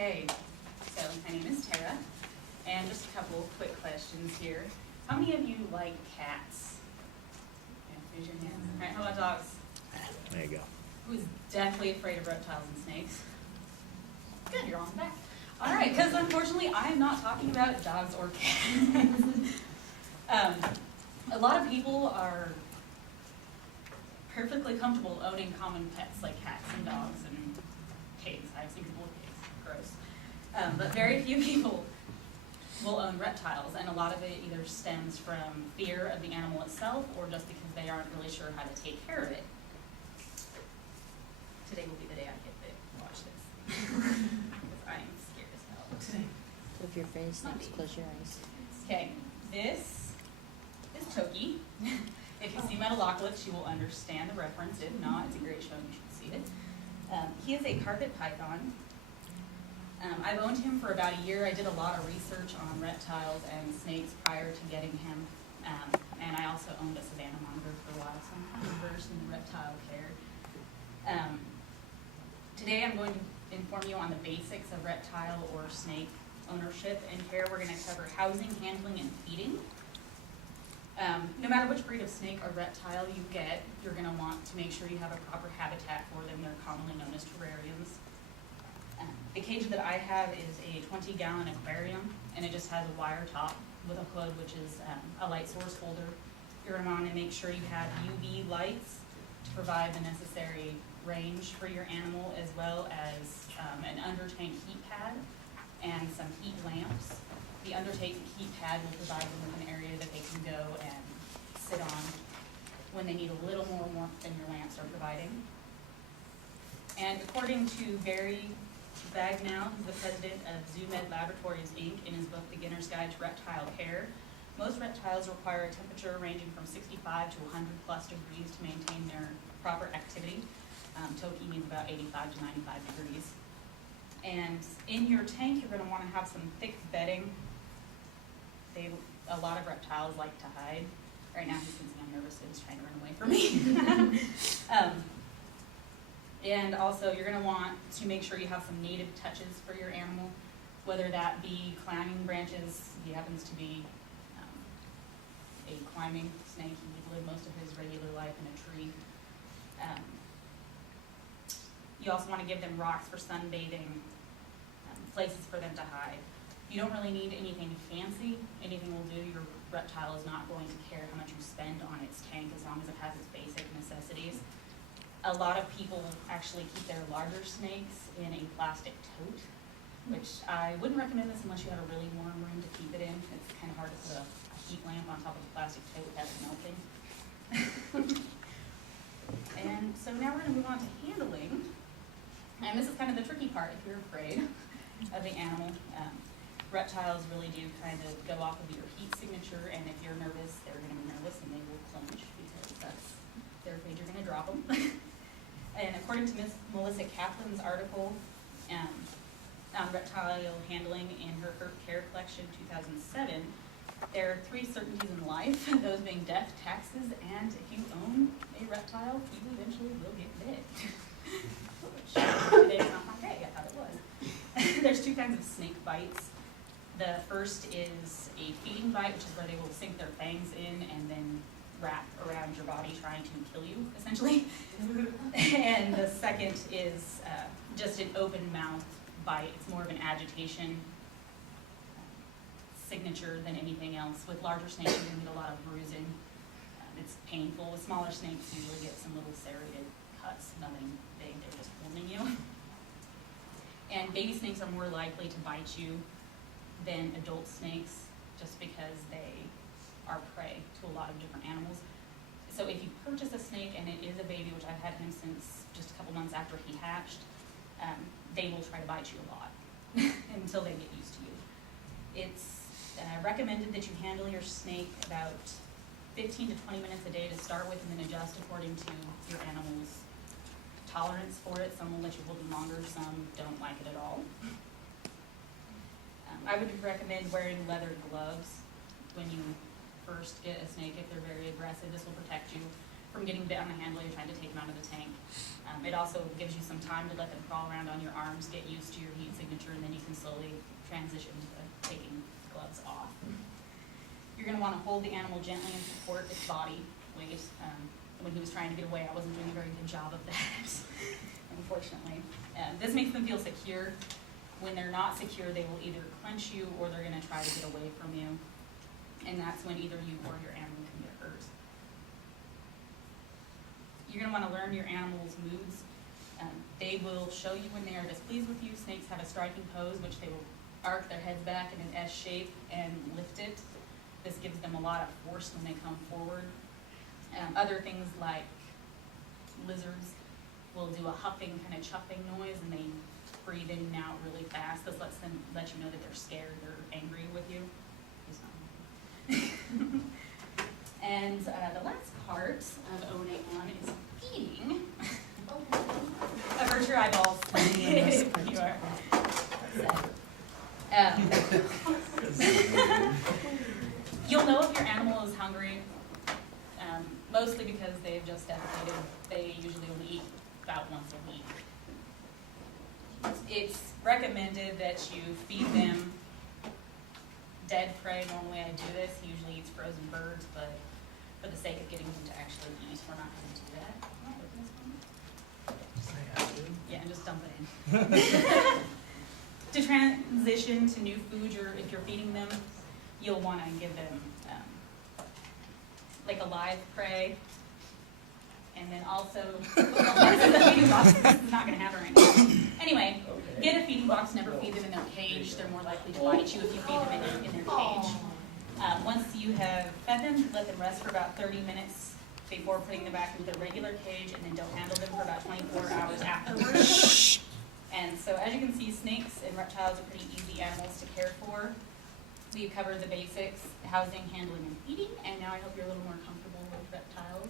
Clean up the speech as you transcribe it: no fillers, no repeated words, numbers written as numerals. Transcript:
Okay, so my name is Tara, and just a couple quick questions here. How many of you like cats? Yeah, raise your hands. All right, how about dogs? There you go. Who's deathly afraid of reptiles and snakes? Good, you're on the back. All right, because unfortunately I'm not talking about dogs or cats. A lot of people are perfectly comfortable owning common pets like cats and dogs and pigs. I've seen people with pigs. Gross. But very few people will own reptiles, and a lot of it either stems from fear of the animal itself or just because they aren't really sure how to take care of it. Today will be the day I get to watch this. Because I am scared as hell today. Flip your face, Not just close your eyes. Okay, this is Toki. If you see Metalocalypse, you will understand the reference. If not, it's a great show and you should see it. He is a carpet python. I've owned him for about a year. I did a lot of research on reptiles and snakes prior to getting him. And I also owned a savanna monitor for a while, so I'm kind of versed in the reptile care. Today I'm going to inform you on the basics of reptile or snake ownership and care. We're going to cover housing, handling, and feeding. No matter which breed of snake or reptile you get, you're going to want to make sure you have a proper habitat for them. They're commonly known as terrariums. The cage that I have is a 20-gallon aquarium, and it just has a wire top with a hood, which is a light source holder. You're going to want to make sure you have UV lights to provide the necessary range for your animal, as well as an under-tank heat pad and some heat lamps. The under-tank heat pad will provide them with an area that they can go and sit on when they need a little more warmth than your lamps are providing. And according to Barry Bagnall, who's the president of ZooMed Laboratories, Inc., in his book, Beginner's Guide to Reptile Care, most reptiles require a temperature ranging from 65 to 100 plus degrees to maintain their proper activity. Toki needs about 85 to 95 degrees. And in your tank, you're going to want to have some thick bedding. A lot of reptiles like to hide. Right now, he's thinking I'm nervous, so he's trying to run away from me. And also, you're going to want to make sure you have some native touches for your animal, whether that be climbing branches. He happens to be a climbing snake. He would live most of his regular life in a tree. You also want to give them rocks for sunbathing, places for them to hide. You don't really need anything fancy. Anything will do. Your reptile is not going to care how much you spend on its tank as long as it has its basic necessities. A lot of people actually keep their larger snakes in a plastic tote, which I wouldn't recommend this unless you have a really warm room to keep it in. It's kind of hard to put a heat lamp on top of a plastic tote without it melting. And so now we're going to move on to handling. And this is kind of the tricky part if you're afraid of the animal. Reptiles really do kind of go off of your heat signature, and if you're nervous, they're going to be nervous and they will plunge because they're afraid you're going to drop them. And according to Miss Melissa Kaplan's article on reptile handling in her Care Collection 2007, there are 3 certainties in life, those being death, taxes, and if you own a reptile, you eventually will get bit. Today's not my day, I thought it was. There's 2 kinds of snake bites. The first is a feeding bite, which is where they will sink their fangs in and then wrap around your body trying to kill you, essentially. And the second is just an open mouth bite. It's more of an agitation signature than anything else. With larger snakes, you're going to get a lot of bruising. It's painful. With smaller snakes, you usually get some little serrated cuts, nothing big, they're just holding you. And baby snakes are more likely to bite you than adult snakes just because they are prey to a lot of different animals. So if you purchase a snake and it is a baby, which I've had him since just a couple months after he hatched, they will try to bite you a lot until they get used to you. It's recommended that you handle your snake about 15 to 20 minutes a day to start with, and then adjust according to your animal's tolerance for it. Some will let you hold them longer, some don't like it at all. I would recommend wearing leather gloves when you first get a snake if they're very aggressive. This will protect you from getting bit on the handle. You're trying to take them out of the tank. It also gives you some time to let them crawl around on your arms, get used to your heat signature. temperature, and then you can slowly transition to taking gloves off. You're going to want to hold the animal gently and support its body weight. When he was trying to get away, I wasn't doing a very good job of that, unfortunately. This makes them feel secure. When they're not secure, they will either clench you or they're going to try to get away from you. And that's when either you or your animal can get hurt. You're going to want to learn your animal's moods. They will show you when they are displeased with you. Snakes have a striking pose, which they will arc their heads back in an S shape and lift it. This gives them a lot of force when they come forward. Other things like lizards will do a huffing, kind of chuffing noise, and they breathe in and out really fast. This lets you know that they're scared or angry with you. And the last part of owning on is feeding. Avert your eyeballs. You are. You'll know if your animal is hungry, mostly because they've just defecated. They usually only eat about once a week. It's recommended that you feed them dead prey. Normally I do this. He usually eats frozen birds, but for the sake of getting him to actually eat, we're not going to do that. Am I opening this one? Yeah, and just dump it in. To transition to new food, if you're feeding them, you'll want to give them like a live prey. And then also, the feeding box, this is not going to happen right now. Anyway, get a feeding box, never feed them in their cage. They're more likely to bite you if you feed them in their cage. Once you have fed them, let them rest for about 30 minutes before putting them back into the regular cage, and then don't handle them for about 24 hours afterwards. And so as you can see, snakes and reptiles are pretty easy animals to care for. We've covered the basics, housing, handling, and feeding, and now I hope you're a little more comfortable with reptiles.